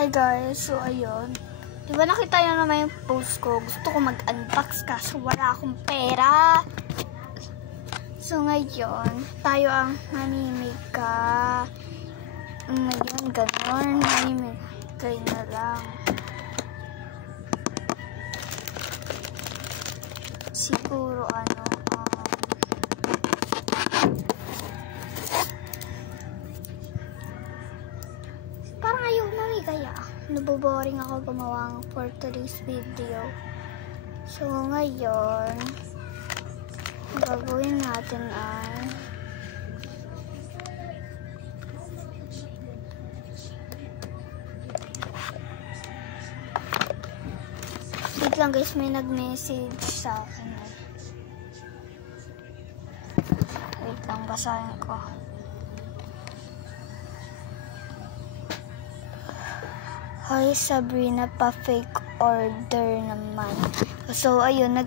Hi guys, so ayun. Diba nakita nyo naman yung post ko? Gusto ko mag-unbox kaso wala akong pera. So ngayon, tayo ang mamimigay. Ngayon, gano'n. Mamimigay na lang. Siguro parang ayaw mamigay naboboring ako gumawa for today's video. So ngayon, gagawin natin ay wait lang guys, may nag-message sa akin. Wait lang, basahin ko. Hi Sabrina, pa-fake order naman. So ayun,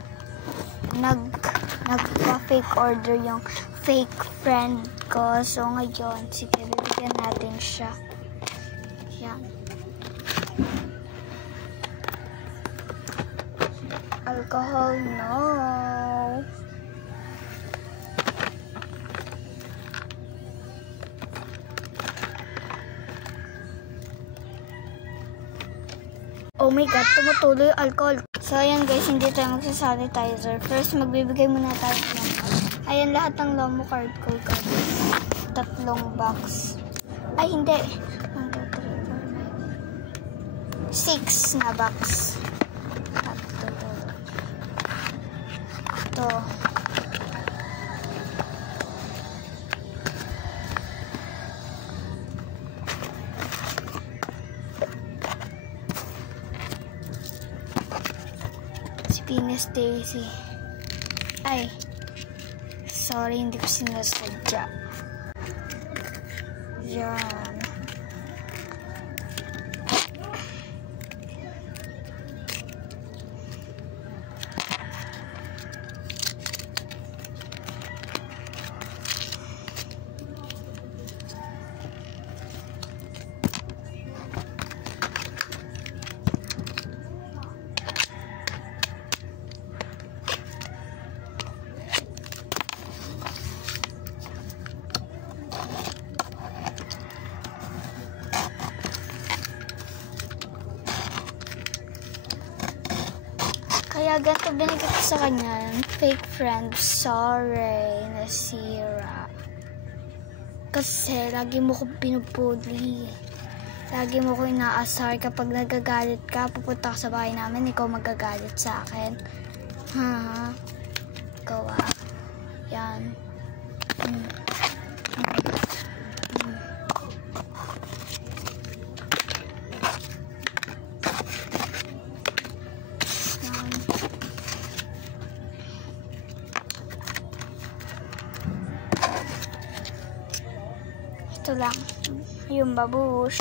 nagpa-fake order yung fake friend ko. So ngayon, sige, bibigyan natin siya. Yan. Alcohol, no. Oh my god, tumutuloy yung alcohol. So, ayan guys, hindi tayo magsasanitizer. First, magbibigay muna tayo ng ayan, lahat ng Lomo card ko, guys. 3 box. Ay, hindi. 1, 2, 3, 4, 5. 6 na box. Ito. Venus Daisy. Ay, sorry, hindi ko sinasadya. Yan. Kaya ganito binigay ko sa kanya. Fake friend, sorry, nasira. Kasi lagi mo ko pinupuli. Lagi mo ko inaasar. Kapag nagagalit ka, pupunta ka sa bahay namin, ikaw magagalit sa akin. Ha? Ikaw Yan. Ito lang. Yung babush.